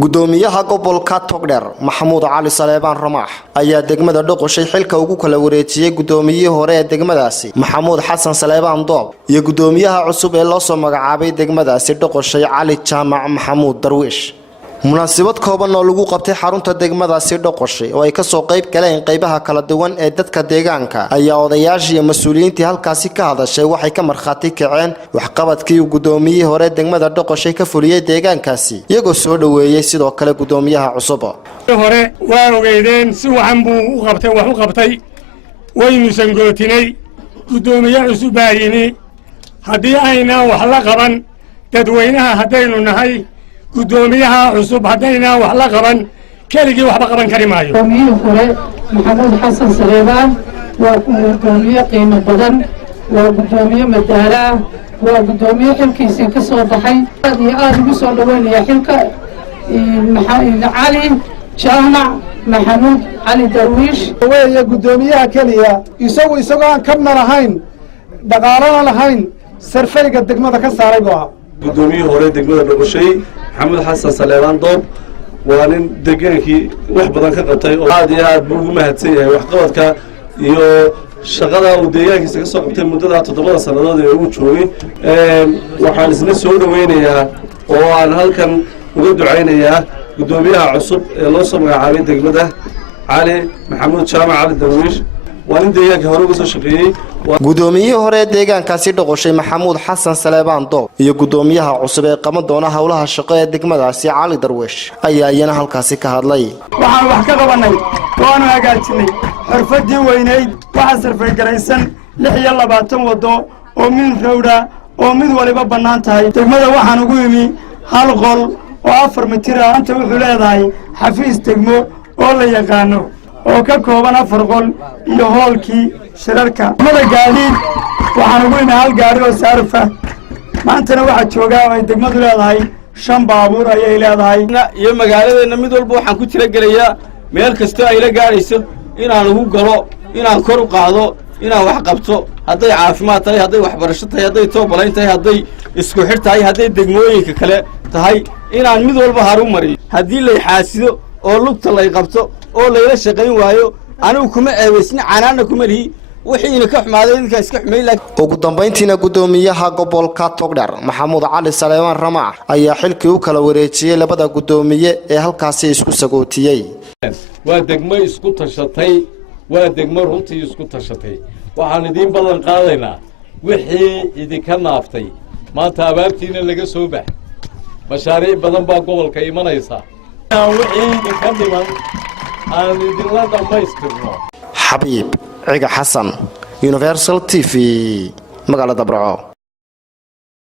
gudoomiyaha gobolka Togdheer Maxamuud Cali Saleebaan Ramaax ayaa degmada Dhoqoshay xilka ugu kala wareejiyay gudoomiyihii hore ee degmadaasi Maxamuud Xasan Saleebaan Doob iyo gudoomiyaha cusub ee loo soo magacaabay degmadaasi Dhoqoshay Cali Jaamac Maxamuud Darwiish. munaasabad kooban oo lagu qabtay xarunta degmadaasi Dhoqoshay oo ay ka soo qayb galeen qaybaha kala duwan ee dadka deegaanka ayaa odayaashii iyo mas'uuliyiintii halkaasi ka hadashay waxay ka marxaati kaceen waxqabadkii gudoomiyihii hore degmada Dhoqoshay ka fuliyay deegaankaasi iyagoo soo dhaweeyay sidoo kale gudoomiyaha cusub hore waa ogeydeen si waxan buu u qabtay wax u qabtay waynu sangootinay gudoomiyaha cusub baa yimi haddii ayna wax la qaban dadweynaha haddaynu nahay gudoomiyaha cusub haddayna wax la qaban keligii waxba qaban kari maayo. gudoomiyaha hore Maxamuud Xasan Saleebaan waa gudoomiye qiimo badan waa gudoomiye madaala waa gudoomiye xilkiisa ka soo baxay aad ugu soo dhaweynaya xilka Cali Jaamac Maxamuud Cali Darwiish weeye gudoomiyaha kaliya isagoo aan kabna lahayn dhaqaalaha lahayn sarfayga degmada ka saaray baa gudoomiyaha hore degmada Dhoqoshay Maxamuud Xasan Saleebaan Doob waa nin deegaankii wax badan ka qabtay oo aad iyo aad buu mahadsan yahay waxqabadka iyo shaqada uu deegaankiisa ka soo qabtay muddada 7 sanadood ee uu joogay waxaan isna soo dhaweynayaa oo aan halkan uga duceynayaa gudoomiyaha cusub ee loo soo magacaabay degmada Cali Maxamuud Jaamac Cali Darwiish waan deegaanka hore uga soo shaqeeyay gudoomiyaha hore deegaankaasi Dhoqoshay Maxamuud Xasan Saleebaan Doob iyo gudoomiyaha cusub ee qaban doona hawlaha shaqo ee degmadaasi Cali Darwiish ayaa iyana halkaasi ka hadlay waxaan wax ka qabanay waanu hagaajinay xirfadii weynayd waxa sarfay garaysan 26 wado oo min rawda oo mid waliba banaan tahay degmada waxaan ugu yimi hal qol oo 4 mitir ah inta wuxuu leedahay xafiis degmo oo la yaqaano oo ka kooban 4 qol iyo hoolkii shirarka mada gaadiid waxaan ugu yimi hal gaari oo saarfa maantana waxa jooga ay degmadu leedahay 5 baabuur ayay leedahay iyo magaaladeena mid walba waxaan ku tira galayaa meel kasta ay la gaarayso inaan ugu galo inaan kor u qaado inaan wax qabto haday caafimaad tahay haday waxbarasho tahay haday toobalayn tahay haday isku xir tahay haday degmooyinka kale tahay inaan mid walba haru mariyo hadii la xaasido oo lugta la qabto oo la ila shaqayn waayo anigu kuma eeweysna canaana kuma lihi wixii ka xumaaday inka iska xumay ugu dambeyntiina gudoomiyaha gobolka Togdheer Maxamuud Cali Saleebaan Ramaax ayaa xilkii u kala wareejiyay labada gudoomiye ee halkaasi isku sagootiyay waa degmo isku tashatay waa degmo runtii isku tashatay waxaan idin balan qaadaynaa wixii idinka naaftay maanta abaabtiina laga soo bax mashaariic badan baa gobolka imanaysa wixii idinka dhiman aan idinla dhamaystirno Xabiib Ciga Xasan Universal TV magaalada Barco